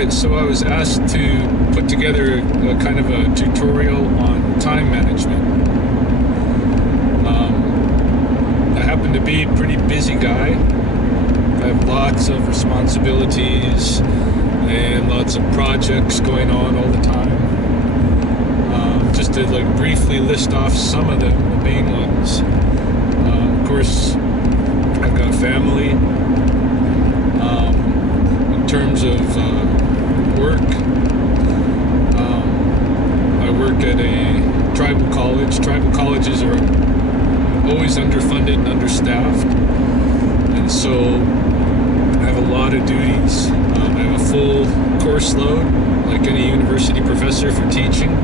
right, so I was asked to put together a kind of a tutorial on time management. I happen to be a pretty busy guy. I have lots of responsibilities and lots of projects going on all the time. Just to like briefly list off some of them, the main ones. Of course, I've got family. In terms of work, I work at a tribal college. Tribal colleges are always underfunded and understaffed, and so I have a lot of duties. I have a full course load, like any university professor for teaching.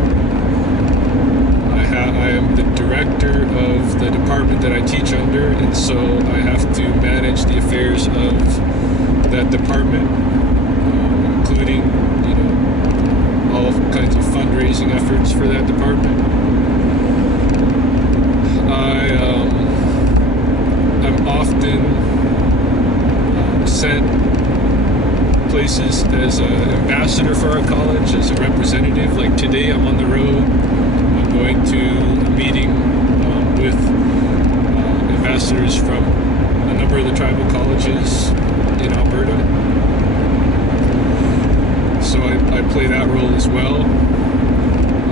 I am the director of the department that I teach under, and so I have to manage the affairs of that department, including, all kinds of fundraising efforts for that department. I'm often sent places as an ambassador for our college, as a representative. Like today, I'm on the road. I'm going to a meeting with ambassadors from a number of the tribal colleges in Alberta. So I play that role as well.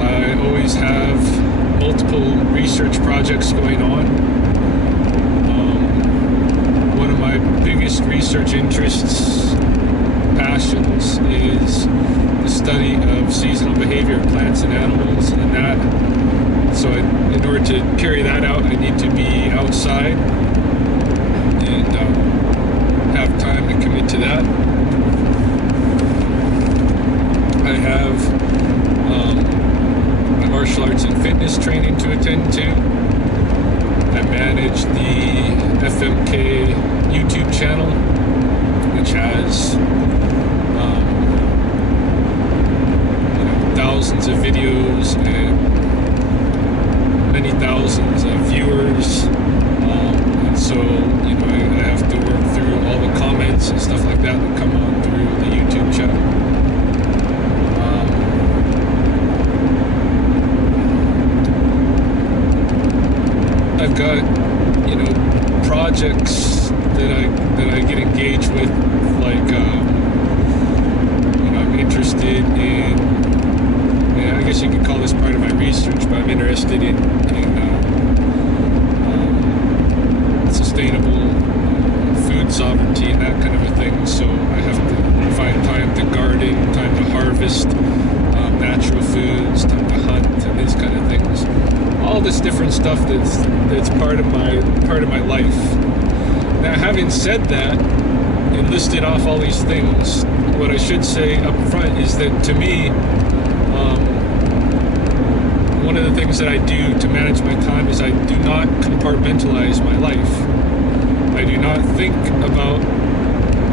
I always have multiple research projects going on. One of my biggest research interests, passions, is the study of seasonal behavior of plants and animals, and that. So in order to carry that out, I need to be outside and have time to commit to that. I have my martial arts and fitness training to attend to. I manage the FMK YouTube channel, which has thousands of videos and many thousands of viewers, and so I have to work through all the comments and stuff like that that come on through the YouTube channel. I've got projects that I get engaged with, like I'm interested in, I guess you could call this part of my research, but I'm interested in sustainable food sovereignty and that kind of a thing. So I have to find time to garden, time to harvest natural foods, time to hunt, and these kind of things. All this different stuff that's part of my life. Now, having said that, and listed off all these things, what I should say up front is that to me, one of the things that I do to manage my time is I do not compartmentalize my life. I do not think about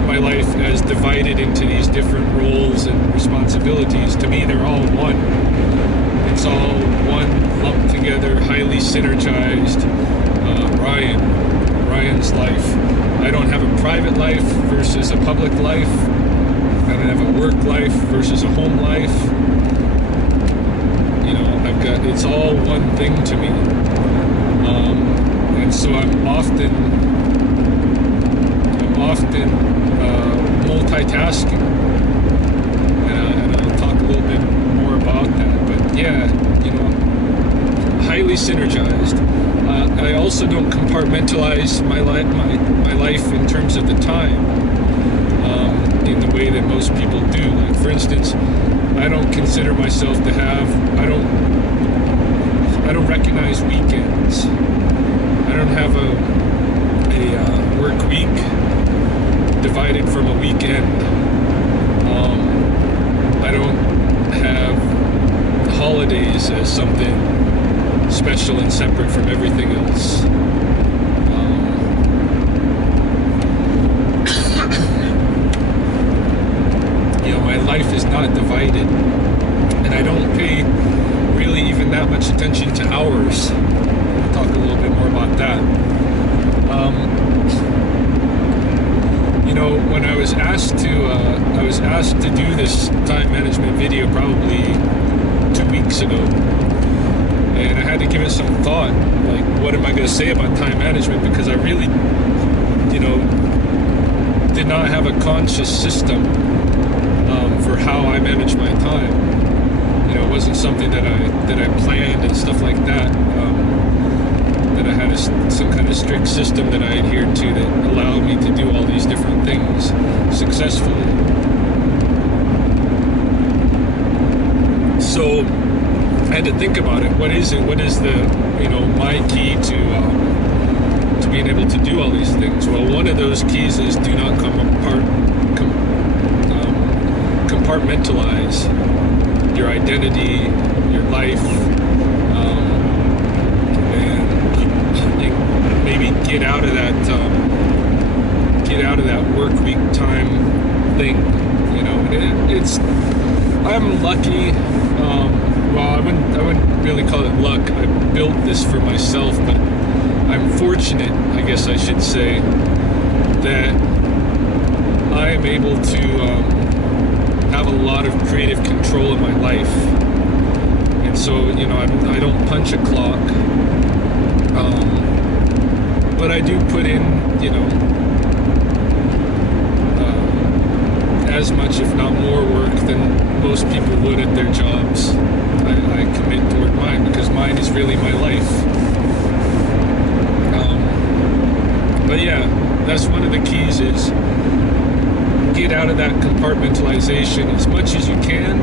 my life as divided into these different roles and responsibilities. To me, they're all one. It's all one lumped together, highly synergized Ryan's life. I don't have a private life versus a public life. I don't have a work life versus a home life. It's all one thing to me. And so I'm often multitasking. And I'll talk a little bit more about that. But yeah, highly synergized. I also don't compartmentalize my life in terms of the time, in the way that most people do. Like, for instance, I don't consider myself to have, I don't recognize weekends. I don't have a work week divided from a weekend. I don't have holidays as something special and separate from everything else. My life is not divided, and I don't pay really even that much attention to hours. We'll talk a little bit more about that. when I was asked to do this time management video probably 2 weeks ago, and I had to give it some thought. Like, what am I going to say about time management? Because I really, did not have a conscious system for how I manage my time. It wasn't something that I planned and stuff like that. That I had some kind of strict system that I adhered to that allowed me to do all these different things successfully. So I had to think about it. What is it? What is the, my key to being able to do all these things? Well, one of those keys is do not compartmentalize your identity, your life, and maybe get out of that work week time thing. I'm lucky. Well, I wouldn't really call it luck. I built this for myself, but I'm fortunate, I guess I should say, that I am able to have a lot of creative control in my life. And so, I don't punch a clock, but I do put in, as much, if not more work than most people would at their jobs. I commit toward mine because mine is really my life. But yeah, that's one of the keys is get out of that compartmentalization as much as you can.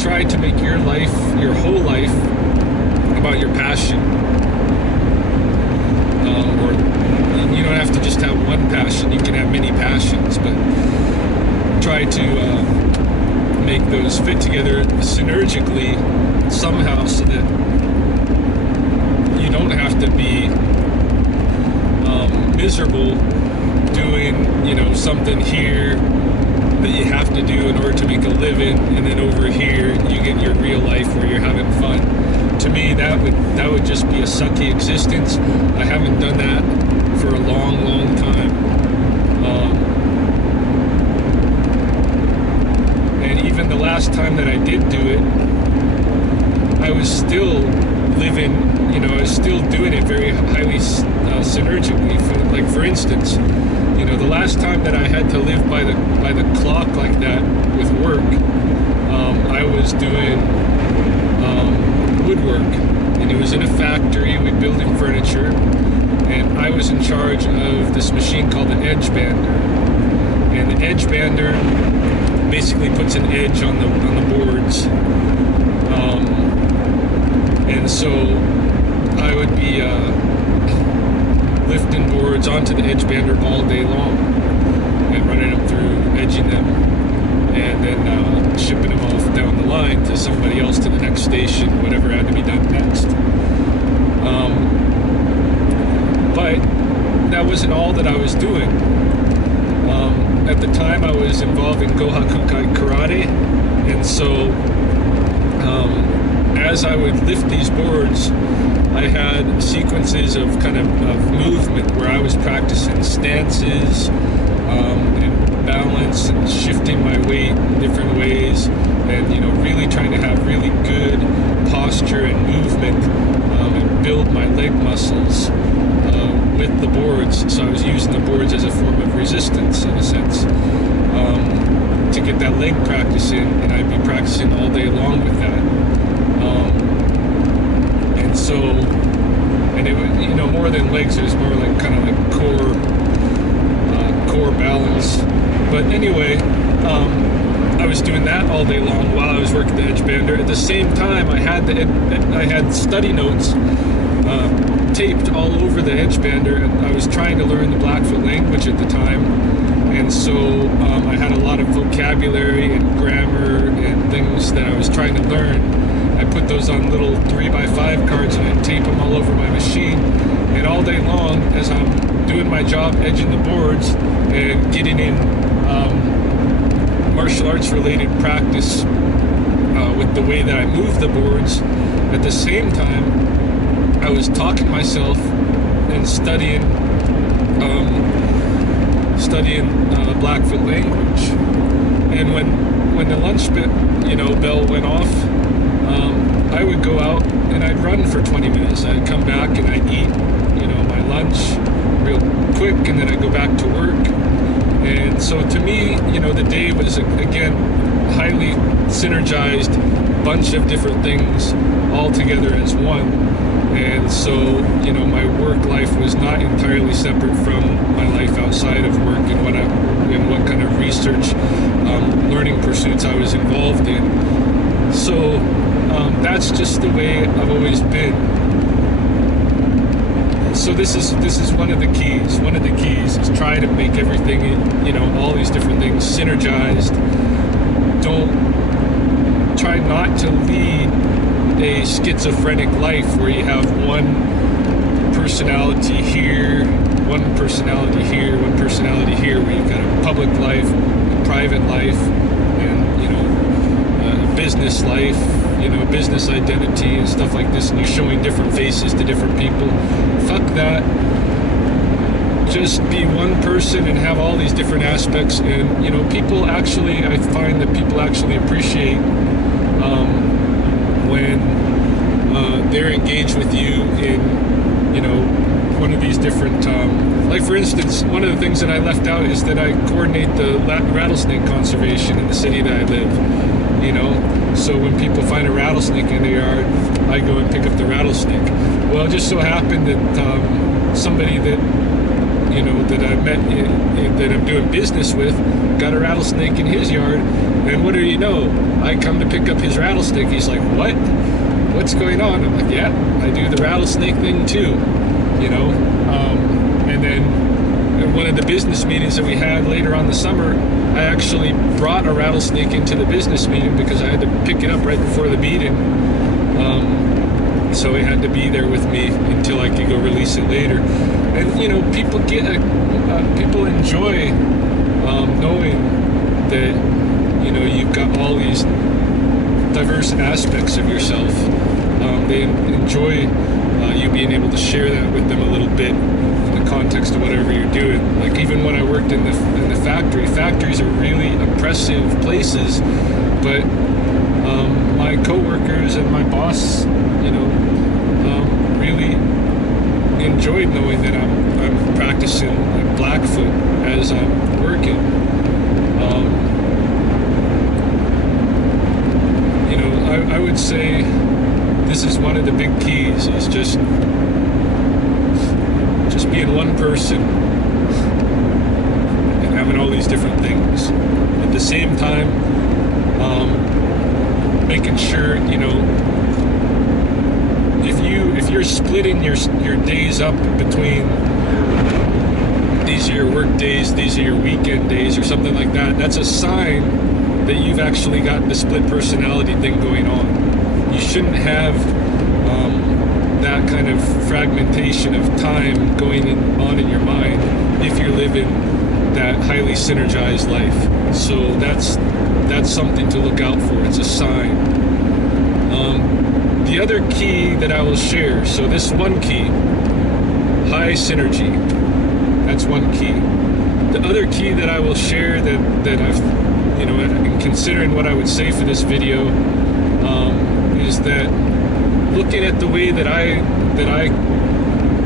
Try to make your life, your whole life, about your passion. Or you don't have to just have one passion. You can have many passions, but try to make those fit together synergically somehow so that you don't have to be miserable doing, something here that you have to do in order to make a living, and then over here you get your real life where you're having fun. To me, that would just be a sucky existence. I haven't done that for a long, long time. And even the last time that I did do it, I was still living, I was still doing it very highly synergically. For instance, the last time that I had to live by the clock like that with work, I was doing woodwork, and it was in a factory. We were building furniture, and I was in charge of this machine called the edge bander. And the edge bander basically puts an edge on the boards. And so I would be lifting boards onto the edge bander all day long and running them through, edging them, and then shipping them off down the line to somebody else, to the next station, whatever had to be done next. But that wasn't all that I was doing. At the time, I was involved in Gohakukai Karate, and so as I would lift these boards, I had sequences of movement where I was practicing stances and balance and shifting my weight in different ways, and really trying to have really good posture and movement and build my leg muscles with the boards. So I was using the boards as a form of resistance, in a sense, to get that leg practice in, and I'd be practicing all day long with that. And so, and it was, more than legs, it was more like core balance. But anyway, I was doing that all day long while I was working the edge bander. At the same time, I had study notes taped all over the edge bander, and I was trying to learn the Blackfoot language at the time, and so I had a lot of vocabulary and grammar and things that I was trying to learn. I put those on little 3x5 cards and I tape them all over my machine, and all day long as I'm doing my job edging the boards and getting in martial arts related practice with the way that I move the boards, at the same time I was talking to myself and studying studying Blackfoot language. And when the lunch bell went off, I would go out and I'd run for 20 minutes. I'd come back and I'd eat, my lunch real quick, and then I'd go back to work. And so to me, the day was, again, highly synergized, bunch of different things all together as one. And so, my work life was not entirely separate from my life outside of work and what kind of research, learning pursuits I was involved in. So that's just the way I've always been. So this is one of the keys. One of the keys is try to make everything, all these different things synergized. Try not to lead a schizophrenic life where you have one personality here, one personality here, one personality here, where you've got a public life, a private life, and a business life, business identity and stuff like this, and you're showing different faces to different people. Fuck that. Just be one person and have all these different aspects. And I find that people actually appreciate when they're engaged with you in one of these different like, for instance, one of the things that I left out is that I coordinate the rattlesnake conservation in the city that I live. So when people find a rattlesnake in the yard, I go and pick up the rattlesnake. Well, it just so happened that somebody that that I met that I'm doing business with got a rattlesnake in his yard, and what do you know? I come to pick up his rattlesnake. He's like, "What? What's going on?" I'm like, "Yeah, I do the rattlesnake thing too," And then at one of the business meetings that we had later on the summer, I actually brought a rattlesnake into the business meeting because I had to pick it up right before the meeting. So it had to be there with me until I could go release it later. And people enjoy knowing that you've got all these diverse aspects of yourself. They enjoy you being able to share that with them a little bit in the context of whatever you're doing. Like, even when I worked in the factory, factories are really oppressive places, but my coworkers and my boss, really enjoyed knowing that I'm practicing Blackfoot as I'm working. I would say this is one of the big keys, is just being one person and having all these different things. At the same time, making sure, if you're splitting your days up between, these are your work days, these are your weekend days, or something like that, that's a sign that you've actually got the split personality thing going on. You shouldn't have that kind of fragmentation of time going on in your mind if you're living that highly synergized life. So that's something to look out for. It's a sign. The other key that I will share, so this one key, high synergy, that's one key. The other key that I will share that I've, in considering what I would say for this video, is that looking at the way that I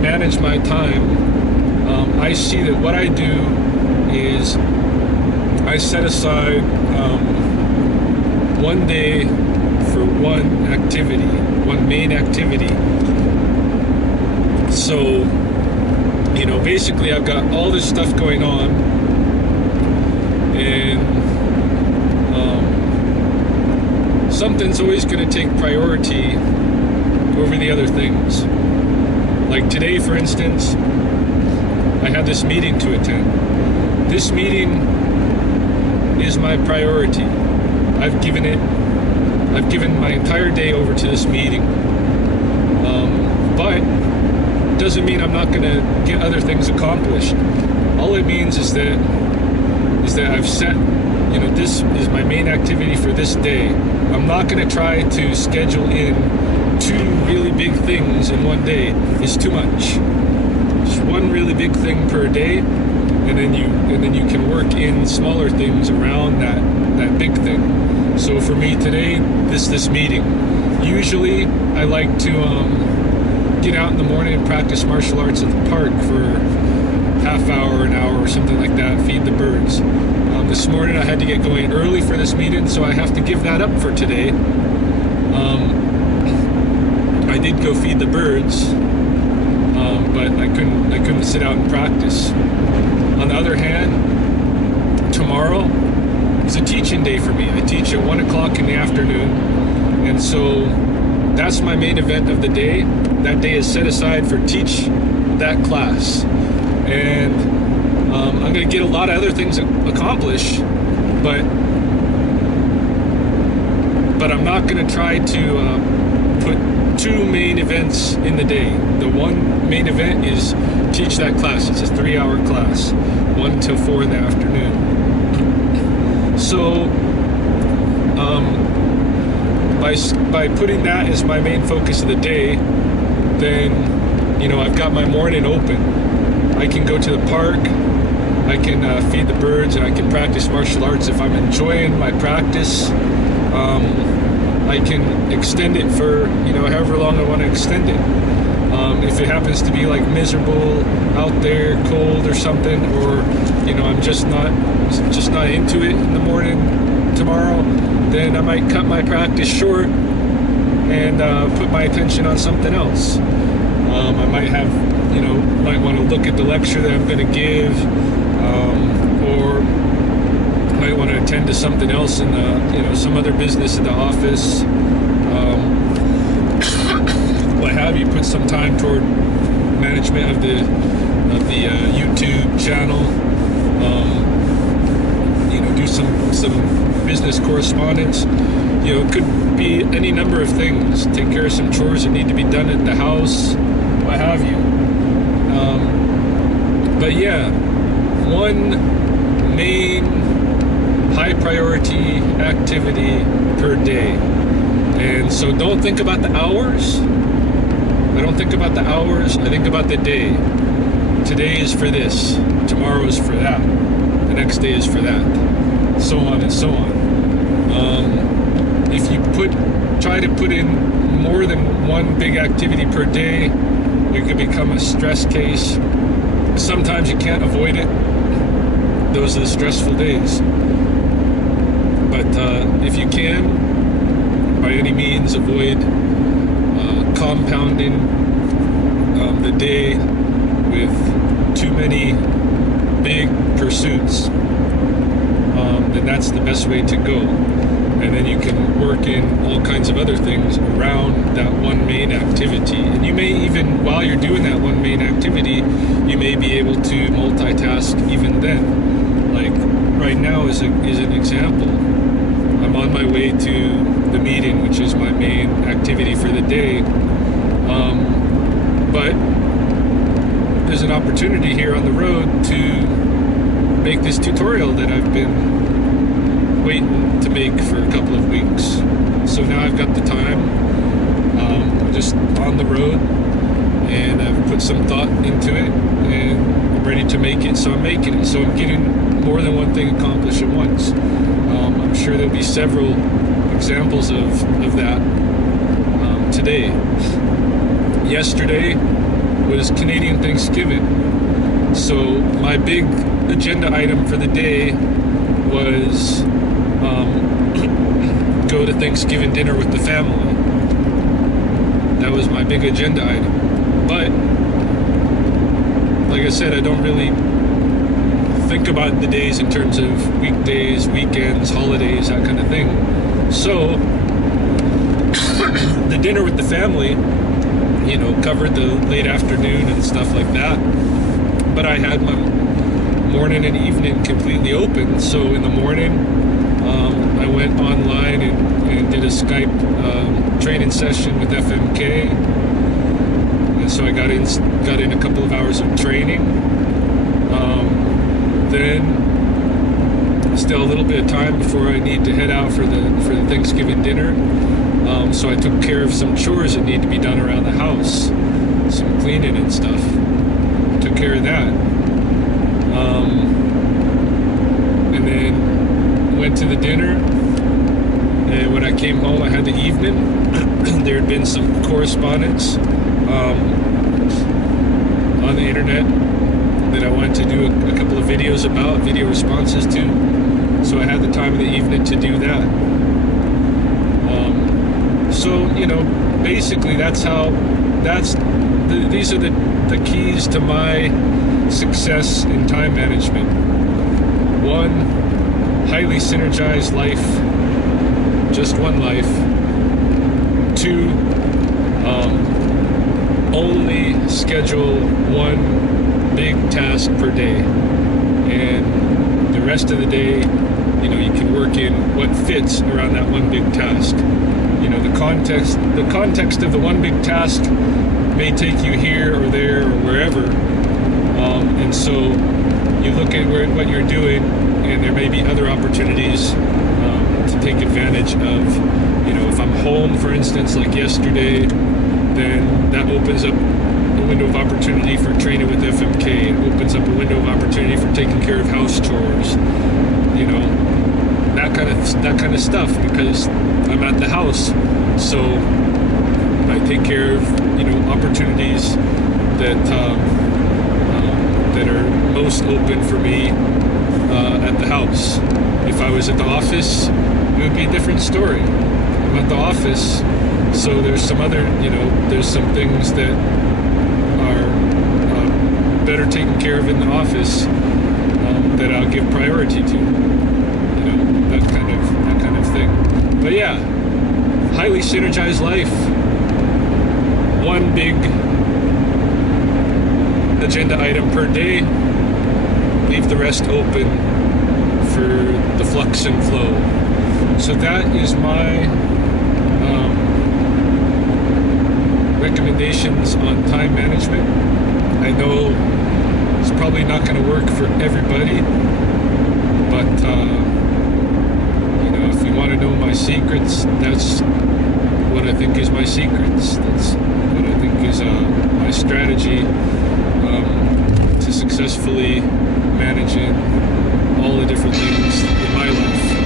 manage my time, I see that what I do is I set aside one day for one activity, one main activity. So, basically I've got all this stuff going on, and something's always going to take priority over the other things. Like today, for instance, I had this meeting to attend. This meeting is my priority. I've given my entire day over to this meeting. But it doesn't mean I'm not going to get other things accomplished. All it means is that I've set, this is my main activity for this day. I'm not going to try to schedule in 2 really big things in one day. It's too much. Just one really big thing per day and then you can work in smaller things around that big thing. So for me today, this meeting, usually I like to get out in the morning and practice martial arts at the park for half hour, an hour, or something like that, feed the birds. This morning I had to get going early for this meeting, so I have to give that up for today. I did go feed the birds, but I couldn't sit out and practice. On the other hand, tomorrow is a teaching day for me. I teach at 1 o'clock in the afternoon, and so that's my main event of the day. That day is set aside for teach that class, and I'm going to get a lot of other things accomplished, but I'm not going to try to put two main events in the day. The one main event is teach that class. It's a 3-hour class, 1 till 4 in the afternoon. So by putting that as my main focus of the day, then, you know, I've got my morning open. I can go to the park, I can feed the birds, and I can practice martial arts. If I'm enjoying my practice, I can extend it for, you know, however long I want to extend it. If it happens to be like miserable out there, cold or something, or, you know, I'm just not into it in the morning tomorrow, then I might cut my practice short and put my attention on something else. I might have, you know, might want to look at the lecture that I'm going to give, or might want to attend to something else in the, you know, some other business in the office, what have you. Put some time toward management of the YouTube channel. You know, do some business correspondence. You know, it could be any number of things. Take care of some chores that need to be done at the house, what have you. But yeah, one main high priority activity per day. And so don't think about the hours. I don't think about the hours. I think about the day. Today is for this. Tomorrow is for that. The next day is for that. So on and so on. If you try to put in more than one big activity per day, it could become a stress case. Sometimes you can't avoid it. Those are the stressful days. But if you can, by any means, avoid compounding the day with too many big pursuits, then that's the best way to go. And then you can work in all kinds of other things around that one main activity. And you may even, while you're doing that one main activity, you may be able to multitask even then. Like right now is an example. I'm on my way to the meeting, which is my main activity for the day. But there's an opportunity here on the road to make this tutorial that I've been waiting to make for a couple of weeks. So now I've got the time. I'm just on the road, and I've put some thought into it, and I'm ready to make it, so I'm making it. So I'm getting more than one thing accomplished at once. I'm sure there'll be several examples of that today. Yesterday was Canadian Thanksgiving, so my big agenda item for the day was go to Thanksgiving dinner with the family. That was my big agenda item. But like I said, I don't really think about the days in terms of weekdays, weekends, holidays, that kind of thing. So the dinner with the family, you know, covered the late afternoon and stuff like that. But I had my morning and evening completely open. So in the morning, I went online and did a Skype training session with FMK. And so I got in a couple of hours of training. Then still a little bit of time before I need to head out for the Thanksgiving dinner. So I took care of some chores that need to be done around the house, some cleaning and stuff. Took care of that. And then went to the dinner. And when I came home, I had the evening. There had been some correspondence on the internet that I wanted to do a couple of videos about, video responses to. So I had the time of the evening to do that. So, you know, basically these are the keys to my success in time management. One, highly synergized life, just one life. Two, only schedule one big task per day, and the rest of the day, you know, you can work in what fits around that one big task. You know, the context of the one big task may take you here or there or wherever, and so you look at what you're doing, and there may be other opportunities to take advantage of. You know, if I'm home, for instance, like yesterday, then that opens up a window of opportunity for training with FMK. It opens up a window of opportunity for taking care of house chores. You know, that kind of stuff, because I'm at the house, so I take care of, you know, opportunities that that are most open for me at the house. If I was at the office, it would be a different story. I'm at the office, so there's some other, you know, there's some things that are better taken care of in the office that I'll give priority to. You know, that kind of thing. But yeah, highly synergized life. One big agenda item per day. Leave the rest open for the flux and flow. So that is my recommendations on time management. I know it's probably not going to work for everybody, but you know, if you want to know my secrets, that's what I think is my secrets. That's what I think is my strategy to successfully managing all the different things in my life.